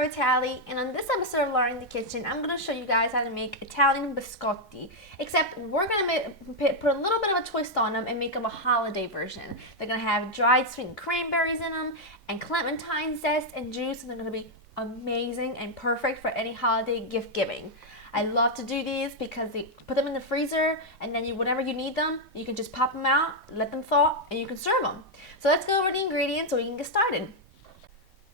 Vitale, and on this episode of Learning the Kitchen, I'm going to show you guys how to make Italian biscotti. Except we're going to put a little bit of a twist on them and make them a holiday version. They're going to have dried sweetened cranberries in them and clementine zest and juice, and they're going to be amazing and perfect for any holiday gift giving. I love to do these because they put them in the freezer, and then whenever you need them, you can just pop them out, let them thaw, and you can serve them. So let's go over the ingredients so we can get started.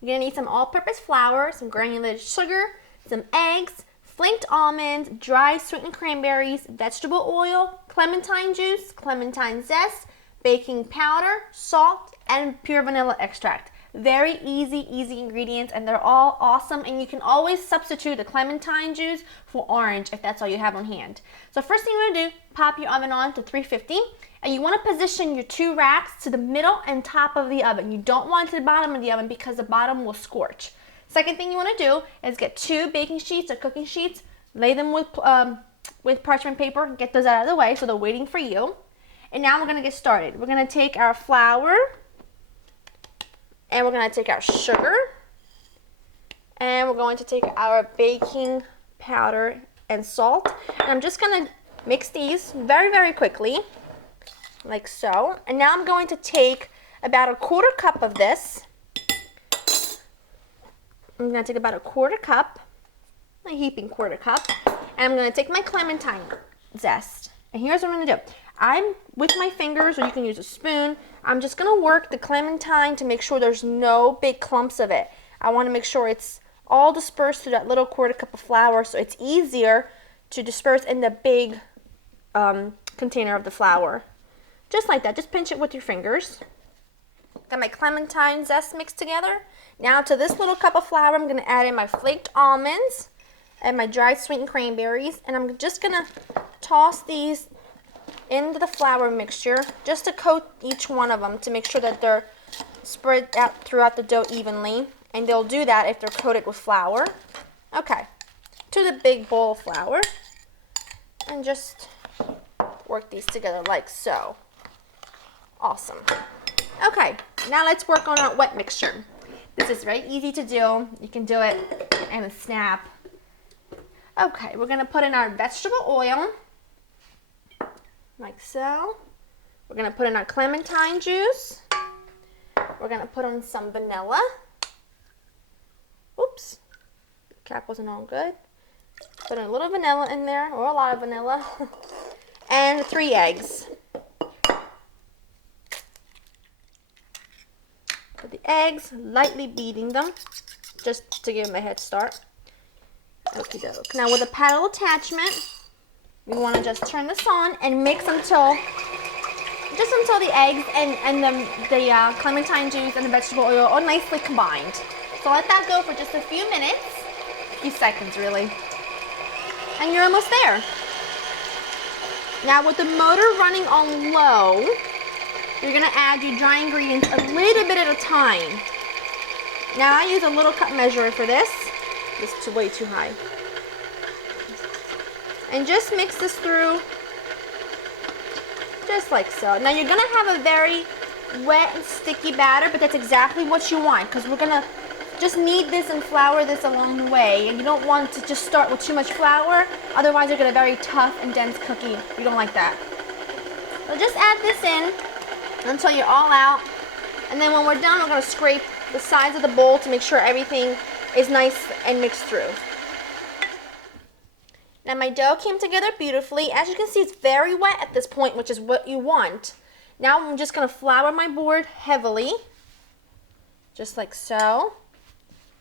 You're going to need some all-purpose flour, some granulated sugar, some eggs, flaked almonds, dry sweetened cranberries, vegetable oil, clementine juice, clementine zest, baking powder, salt, and pure vanilla extract. Very easy ingredients, and they're all awesome, and you can always substitute the clementine juice for orange if that's all you have on hand. So first thing you want to do, pop your oven on to 350, and you want to position your two racks to the middle and top of the oven. You don't want it to the bottom of the oven because the bottom will scorch. Second thing you want to do is get 2 baking sheets or cooking sheets, lay them with parchment paper, get those out of the way so they're waiting for you. And now we're going to get started. We're going to take our flour, and we're going to take our sugar, and we're going to take our baking powder and salt. And I'm just going to mix these very quickly, like so. And now I'm going to take about a 1/4 cup of this. I'm going to take about a 1/4 cup, a heaping 1/4 cup, and I'm going to take my clementine zest. And here's what I'm going to do. I'm, with my fingers, or you can use a spoon, I'm just going to work the clementine to make sure there's no big clumps of it. I want to make sure it's all dispersed through that little 1/4 cup of flour, so it's easier to disperse in the big container of the flour. Just like that, just pinch it with your fingers. Got my clementine zest mixed together. Now to this little cup of flour, I'm going to add in my flaked almonds and my dried sweetened cranberries, and I'm just going to toss these into the flour mixture just to coat each one of them to make sure that they're spread out throughout the dough evenly, and they'll do that if they're coated with flour. Okay, to the big bowl of flour, and just work these together like so. Awesome. Okay, now let's work on our wet mixture. This is very easy to do. You can do it in a snap. Okay, we're going to put in our vegetable oil, like so. We're going to put in our clementine juice. We're going to put in some vanilla. Oops, the cap wasn't all good. Put in a little vanilla in there, or a lot of vanilla. And 3 eggs. Put the eggs, lightly beating them, just to give them a head start. Okie doke. Now with a paddle attachment, we want to just turn this on and mix until the eggs and the clementine juice and the vegetable oil are nicely combined. So let that go for just a few minutes, a few seconds really, and you're almost there. Now with the motor running on low, you're going to add your dry ingredients a little bit at a time. Now I use a little cup measure for this. This is way too high. And just mix this through, just like so. Now you're going to have a very wet and sticky batter, but that's exactly what you want, because we're going to just knead this and flour this along the way. And you don't want to just start with too much flour, otherwise you'll get a very tough and dense cookie. You don't like that. So just add this in until you're all out, and then when we're done, we're going to scrape the sides of the bowl to make sure everything is nice and mixed through. Now my dough came together beautifully. As you can see, it's very wet at this point, which is what you want. Now I'm just going to flour my board heavily, just like so.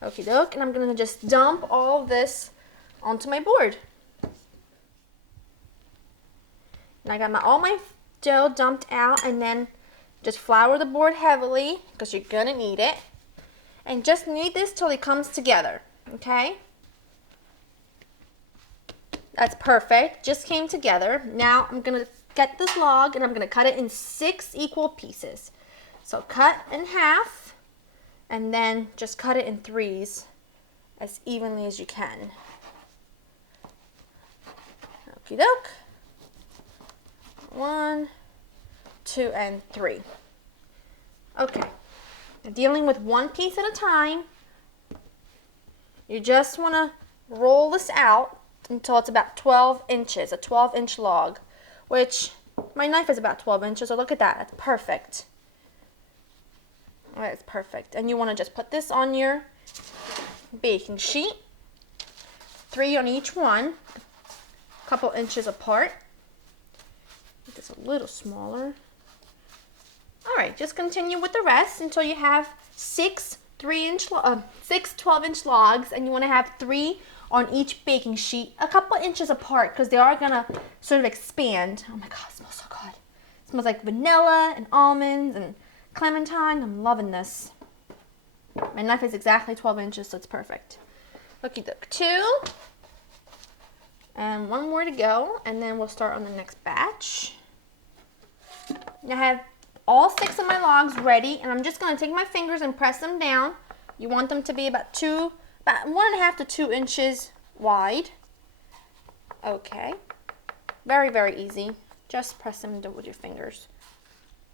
Okie doke, and I'm going to just dump all of this onto my board. And I got all my dough dumped out, and then just flour the board heavily because you're going to need it. And just knead this till it comes together, okay? That's perfect, just came together. Now I'm going to get this log and I'm going to cut it in 6 equal pieces. So cut in half and then just cut it in 3s as evenly as you can. Okie doke. 1, 2, and 3. Okay, dealing with one piece at a time. You just want to roll this out until it's about 12 inches, a 12-inch log, which my knife is about 12 inches, so look at that. That's perfect. All right, it's perfect. And you want to just put this on your baking sheet, 3 on each one, a couple inches apart. Make this a little smaller. All right, just continue with the rest until you have 6 12-inch logs, and you want to have 3 on each baking sheet, a couple inches apart, because they are gonna sort of expand. Oh my God, it smells so good. It smells like vanilla and almonds and clementine. I'm loving this. My knife is exactly 12 inches, so it's perfect. Looky look, 2. And 1 more to go, and then we'll start on the next batch. I have all 6 of my logs ready, and I'm just gonna take my fingers and press them down. You want them to be about 1.5 to 2 inches wide. Okay. Very, very easy. Just press them with your fingers.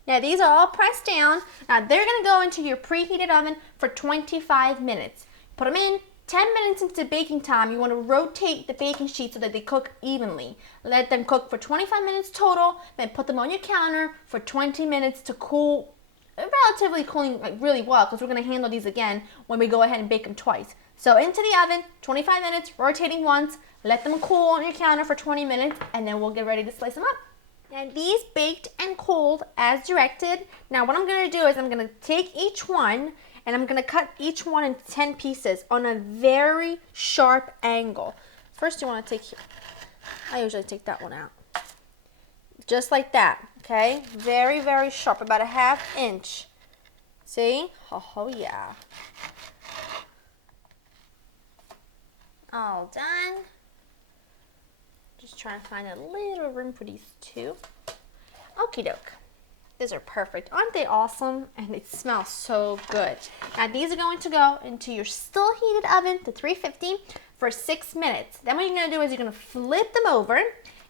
Now these are all pressed down. Now they're going to go into your preheated oven for 25 minutes. Put them in. 10 minutes into baking time, you want to rotate the baking sheet so that they cook evenly. Let them cook for 25 minutes total, then put them on your counter for 20 minutes to cool, relatively cooling really well, because we're going to handle these again when we go ahead and bake them twice. So into the oven, 25 minutes, rotating once, let them cool on your counter for 20 minutes, and then we'll get ready to slice them up. And these baked and cooled as directed. Now what I'm going to do is I'm going to take each one and I'm going to cut each one into 10 pieces on a very sharp angle. First you want to take, I usually take that one out. Just like that, okay? Very, very sharp, about a 1/2 inch. See? Oh yeah. All done. Just trying to find a little room for these 2. Okie doke. These are perfect. Aren't they awesome? And they smell so good. Now these are going to go into your still heated oven to 350 for 6 minutes. Then what you're going to do is you're going to flip them over.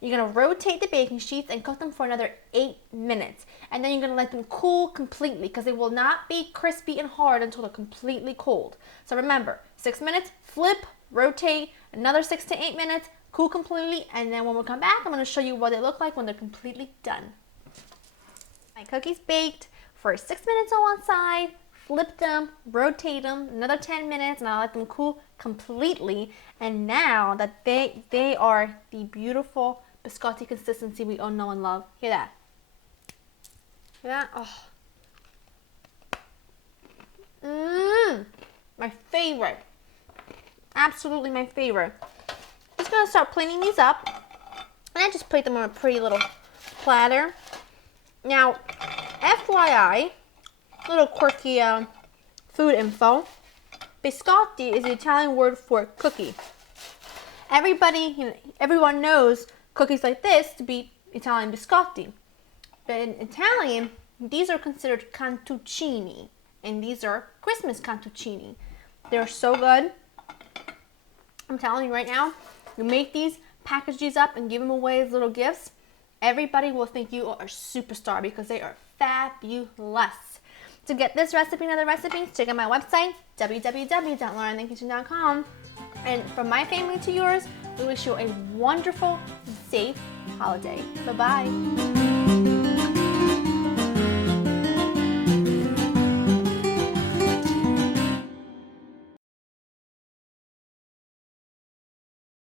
You're going to rotate the baking sheets and cook them for another 8 minutes. And then you're going to let them cool completely, because they will not be crispy and hard until they're completely cooled. So remember, 6 minutes, flip, rotate, another 6 to 8 minutes, cool completely, and then when we come back, I'm going to show you what they look like when they're completely done. My cookies baked for 6 minutes on one side, flip them, rotate them, another 10 minutes, and I'll let them cool completely. And now that they are the beautiful biscotti consistency we all know and love. Hear that? Hear that? Oh. My favorite. Absolutely my favorite. Just gonna start plating these up, and I just plate them on a pretty little platter. Now, FYI, little quirky food info. Biscotti is the Italian word for cookie. Everyone knows cookies like this to be Italian biscotti, but in Italian, these are considered cantuccini, and these are Christmas cantuccini. They're so good. I'm telling you right now, you make these, package these up, and give them away as little gifts. Everybody will think you are a superstar because they are fabulous. To get this recipe and other recipes, check out my website, www.laureandthekitchen.com. And from my family to yours, we wish you a wonderful, safe holiday. Bye-bye.